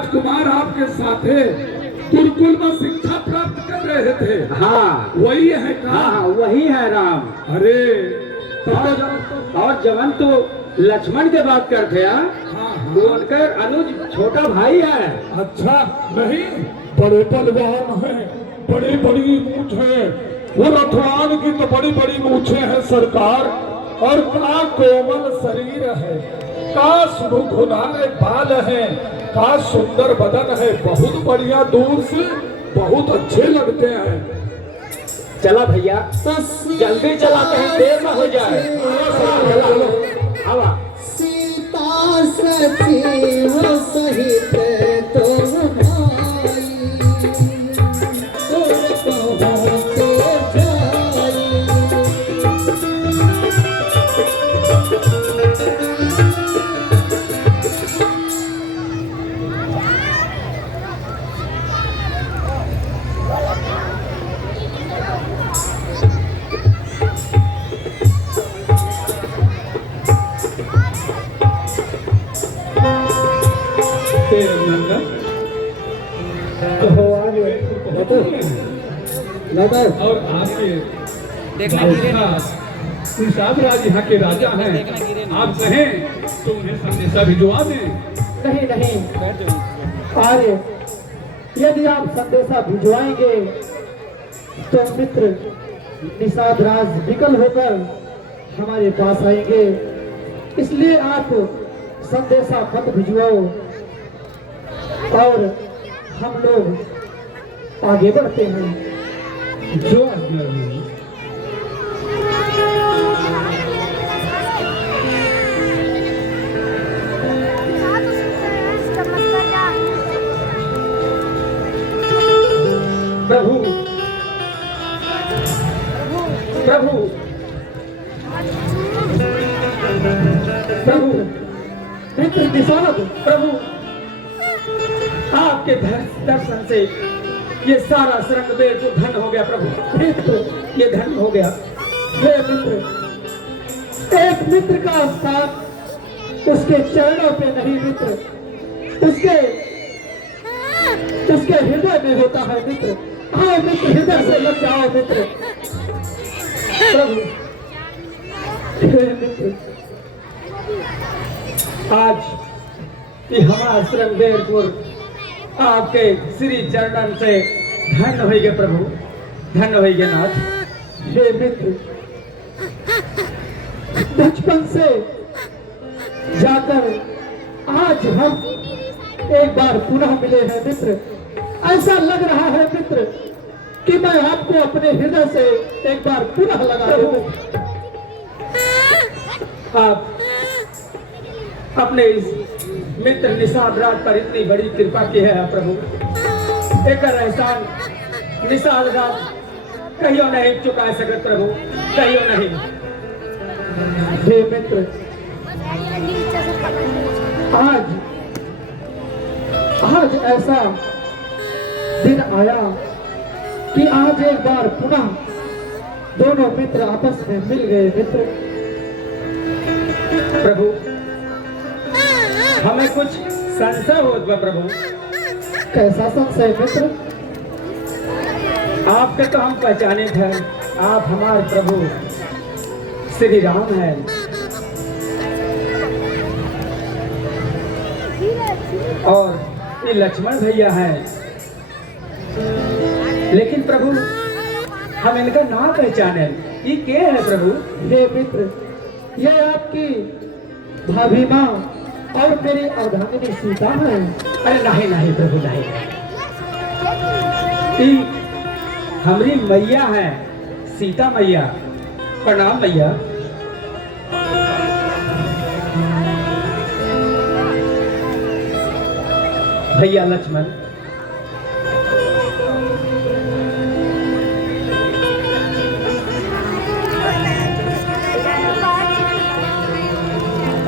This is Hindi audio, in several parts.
राजकुमार आपके साथ है, गुरुकुल में शिक्षा प्राप्त कर रहे थे। हाँ वही है का? हाँ वही है राम। अरे और जवान तो लक्ष्मण के बात करते हैं। वो उनकर अनुज छोटा भाई है। अच्छा नहीं, बड़े बलवान हैं, बड़ी बड़ी मूछ है। वो रथवान की तो बड़ी बड़ी मूछे हैं सरकार, और का कोमल शरीर है, का सुखुनारे बाल है, का सुंदर बदन है, बहुत बढ़िया, दूर से बहुत अच्छे लगते हैं। चला भैया जल्दी चलाते हैं, देर न हो जाए। हवा सीता सचिव सहित तुम भाई और पहुँचे जाई। और आपके राज यहाँ के राजा हैं, आप कहें तो उन्हें संदेशा भिजवा दें। नहीं नहीं आर्य, यदि आप संदेशा भिजवाएंगे तो मित्र निषाद राज विकल होकर हमारे पास आएंगे, इसलिए आप संदेशा मत भिजवाओ और हम लोग आगे बढ़ते हैं। जो आज्ञा हो। प्रभु प्रभु प्रभु मित्र निषाद प्रभु, आपके दर्शन से ये सारा श्रृंगवेर को धन हो गया प्रभु। मित्र ये धन हो गया। हे मित्र, एक मित्र का स्थान उसके चरणों पे नहीं मित्र, उसके हृदय में होता है मित्र। आओ मित्र, हृदय से लग जाओ मित्र। प्रभु हे मित्र, आज ये हमारा श्रृंगवेरपुर आपके श्री चरणन से धन्य होइगे प्रभु, धन्य होइगे नाथ। हे मित्र, बचपन से जाकर आज हम एक बार पुनः मिले हैं मित्र। ऐसा लग रहा है मित्र कि मैं आपको अपने हृदय से एक बार पुनः लगा दूं। आप अपने इस मित्र निषाद राज पर इतनी बड़ी कृपा की है प्रभु, एक एहसान निषाद राज कहियो नहीं चुका सकत प्रभु, कहियो नहीं। हे मित्र, आज ऐसा दिन आया कि आज एक बार पुनः दोनों मित्र आपस में मिल गए मित्र। प्रभु हमें कुछ संशय हो प्रभु। कैसा संशय मित्र? आपके तो हम पहचाने थे, आप हमारे प्रभु श्री राम हैं। और ये लक्ष्मण भैया हैं, लेकिन प्रभु हम इनका नाम पहचाने, ये क्या है प्रभु? हे मित्र, ये आपकी भाभी माँ और मेरी अर्धांगिनी सीता है। अरे नहीं नहीं प्रभु नहीं, हमारी मैया है सीता मैया। प्रणाम मैया। भैया लक्ष्मण,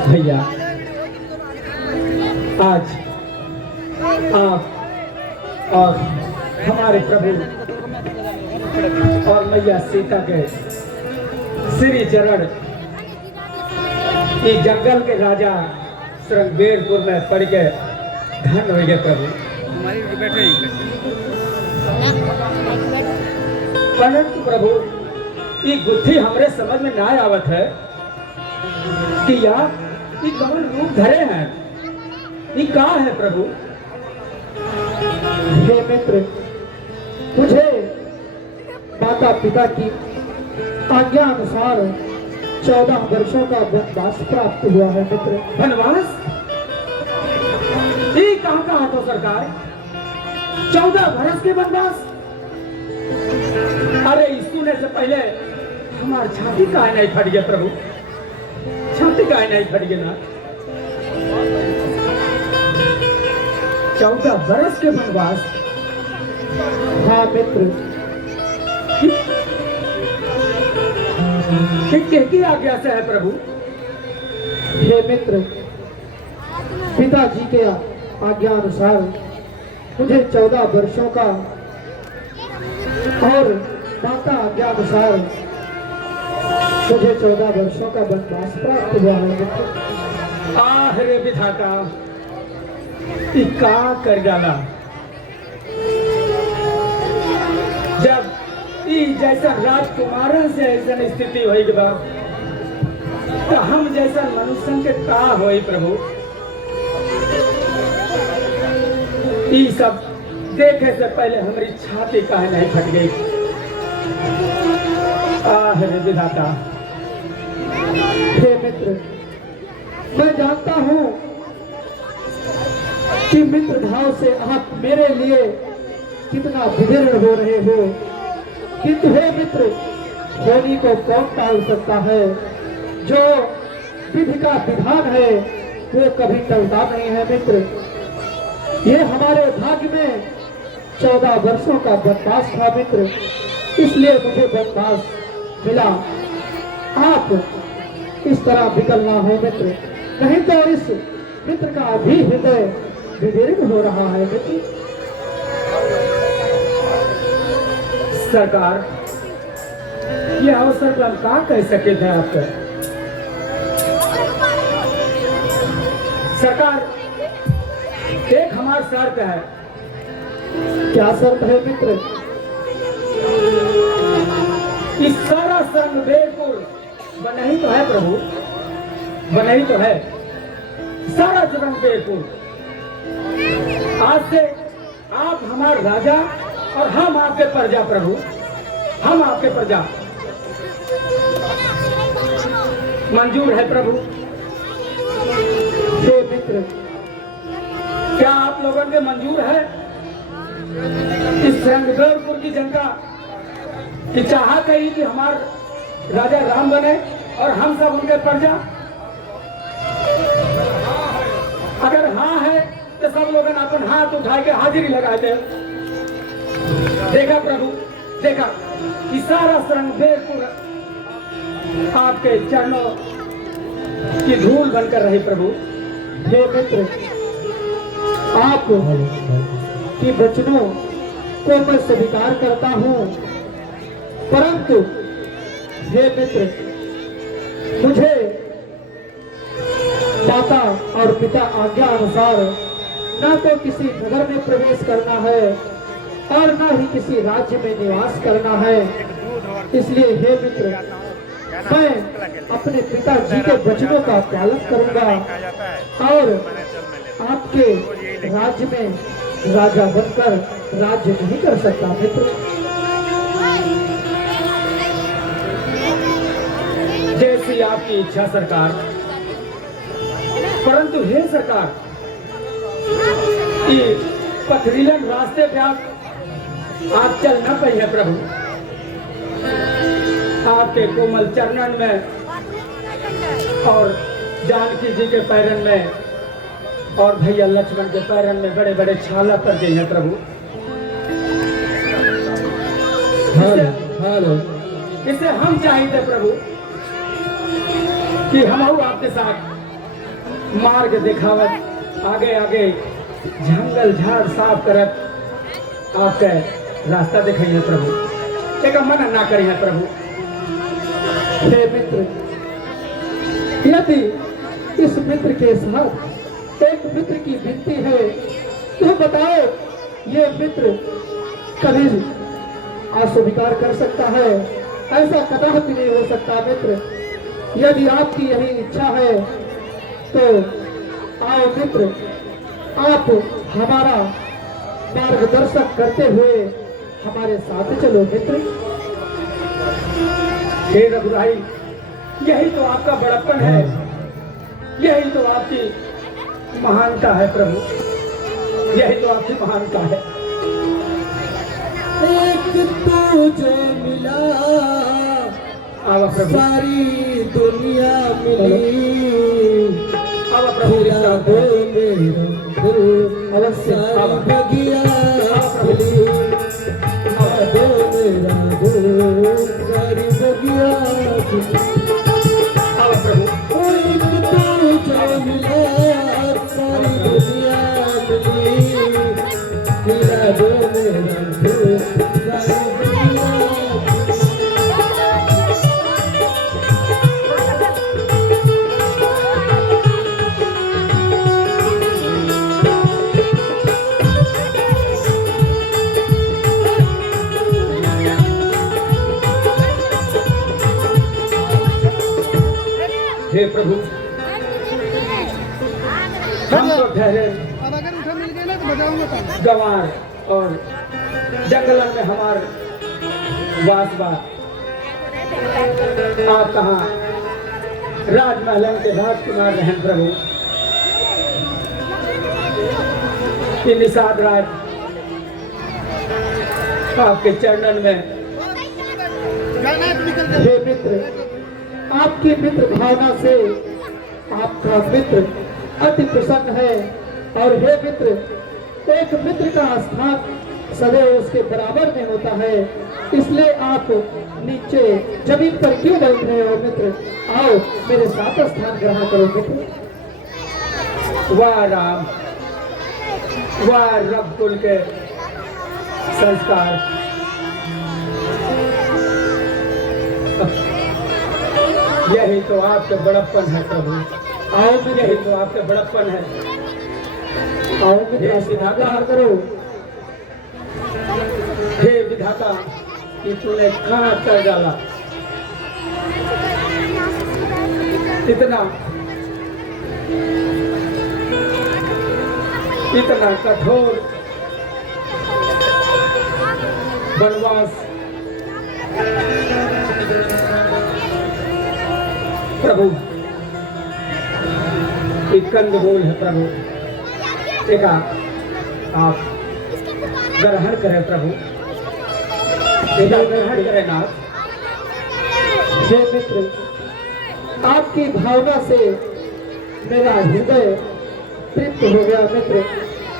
भैया आज आप और हमारे प्रभु और मैया सीता के श्री चरण ये जंगल के राजा श्रृंगवेरपुर में पड़ के धन हो गए प्रभु। परंतु प्रभु ये बुद्धि हमरे समझ में ना आवत है कि आप ये कमल रूप धरे हैं, ये का है प्रभु? हे मित्र, मुझे माता पिता की आज्ञा अनुसार 14 वर्षों का वनवास प्राप्त हुआ है मित्र। वनवास? ये कहाँ का तो सरकार 14 वर्ष के वनवास? अरे इस सुनने से पहले हमार छाती का नहीं फट गया प्रभु, छाती का नहीं फट गया ना। 14 वर्ष के वनवास? हाँ मित्र, की आज्ञा से है प्रभु? हे मित्र, पिताजी के आज्ञा अनुसार मुझे 14 वर्षों का और माता आज्ञा अनुसार मुझे 14 वर्षों का वनवास प्राप्त हुआ है मित्र। रे विधाता, ई का कर डाला? जब ई जैसा राजकुमार से ऐसा स्थिति हुई के बाद तो हम जैसा मनुष्य के का होई प्रभु? ई सब देखे से पहले हमारी छाती काहे नहीं फट गई? रे विधाता। हे मित्र, मैं जानता हूँ कि मित्र भाव से आप मेरे लिए कितना विदीर्ण हो रहे हो, किंतु हे मित्र, होली को कौन टाल सकता है? जो विधि का विधान है वो कभी टलता नहीं है मित्र। ये हमारे भाग्य में 14 वर्षों का वनवास था मित्र, इसलिए मुझे वनवास मिला। आप इस तरह विकल ना हो मित्र, नहीं तो इस मित्र का भी हृदय विदीर्ण हो रहा है मित्र। सरकार, ये अवसर पर हम का कह सके थे आपको? सरकार, एक हमारा शर्त है। क्या शर्त है मित्र? इस सारा संग वेदपुर बनही तो है प्रभु, बनही तो है सारा जगह वेदपुर। आज से आप हमारे राजा और हम आपके प्रजा प्रभु, हम आपके प्रजा। मंजूर है प्रभु? हे मित्र, क्या आप लोगों के मंजूर है? इस संगदौरपुर की जनता की चाहत है कि हमारे राजा राम बने और हम सब उनके प्रजा? अगर हाँ है तो सब लोग अपन हाथ उठा के हाजिरी लगा दे। देखा प्रभु, देखा कि सारा संगदौरपुर आपके चरणों की धूल बनकर रही प्रभु। हे मित्र, आप की वचनों को मैं स्वीकार करता हूँ, परंतु हे मित्र, मुझे माता और पिता आज्ञा अनुसार न तो किसी नगर में प्रवेश करना है और न ही किसी राज्य में निवास करना है। इसलिए हे मित्र, मैं अपने पिताजी के वचनों का पालन करूंगा और आपके राज्य में राजा बनकर राज्य नहीं कर सकता मित्र। जैसी आपकी इच्छा सरकार। परंतु हे सरकार, ये पथरीलन रास्ते पे आप चल न पाई है प्रभु। आपके कोमल चरणन में और जानकी जी के पैरन में और भैया लक्ष्मण के पैरन में बड़े बड़े छाला पड़ गए हैं प्रभु। इसे हम चाहिए प्रभु कि हम आपके साथ मार्ग दिखावत आगे आगे जंगल झाड़ साफ करत आपके रास्ता दिखाइए प्रभु। एक मना ना करिए प्रभु। हे मित्र, यदि इस मित्र के साथ एक मित्र की विनती है किंतु बताओ ये मित्र कभी अस्वीकार कर सकता है? ऐसा कदापि नहीं हो सकता मित्र। यदि आपकी यही इच्छा है तो आओ मित्र, आप हमारा मार्गदर्शक करते हुए हमारे साथ चलो मित्र। हे रघुराई, यही तो आपका बड़प्पन है, यही तो आपकी महानता है प्रभु, यही तो आपकी महानता है। एक तो जो मिला आवा प्रभु, सारी दुनिया मिली, आवा प्रभु, फिरा दो मेरा दिल अवश्य सारी बगिया मिली, फिरा दो मेरा दिल सारी बगिया मिली। आवा प्रभु, एक तो जो मिला सारी दुनिया मिली, फिरा दो मेरा दिल सारी बगिया मिली। हे प्रभु, हम तो ठहरे गंवार और जंगलन में हमार वास बा। आप कहाँ राजमहलन के राजकुमार रहन प्रभु, कि निषाद राज आपके चरणन में। हे मित्र, आपकी मित्र भावना से आपका मित्र अति प्रसन्न है। और हे मित्र, एक मित्र का स्थान सदैव उसके बराबर में होता है, इसलिए आप नीचे जमीन पर क्यों बैठ रहे हो मित्र? आओ मेरे साथ स्थान ग्रहण करो मित्र। वाह राम, वाह रब कुल के संस्कार। यही तो आपके बड़प्पन है प्रभु, आओ मित्र, यही तो आपके बड़प्पन है। आओ मित्र, स्थान ग्रहण करो। हे विधाता, कि तूने कहाँ कर डाला इतना कठोर वनवास प्रभु। एक कंदमूल है प्रभु, देखा आप ग्रहण करें प्रभु, देखा ग्रहण करें नाथ। हे मित्र, आपकी भावना से मेरा हृदय तृप्त हो गया मित्र।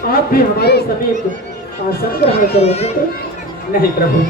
आप भी हमारे समीप आसन ग्रहण करो मित्र। नहीं प्रभु,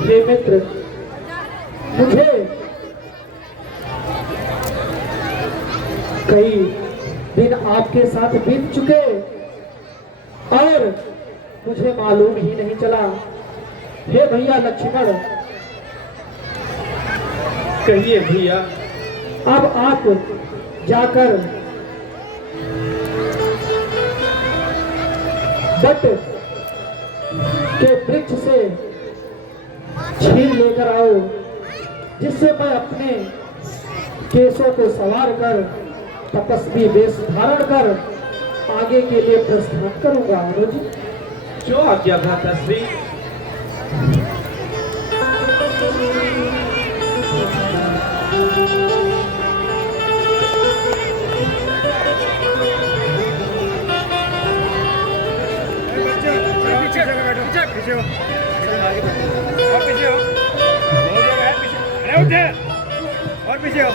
हे मित्र, मुझे कई दिन आपके साथ बीत चुके और मुझे मालूम ही नहीं चला। हे भैया लक्ष्मण, कहिए भैया। अब आप जाकर बट के वृक्ष से छीन लेकर आओ जिससे मैं अपने केसों को संवार कर तपस्वी वेश धारण कर आगे के लिए प्रस्थान करूंगा अनुज। जो आज्ञा भ्राता श्री। और पीछे हो, और पीछे हो।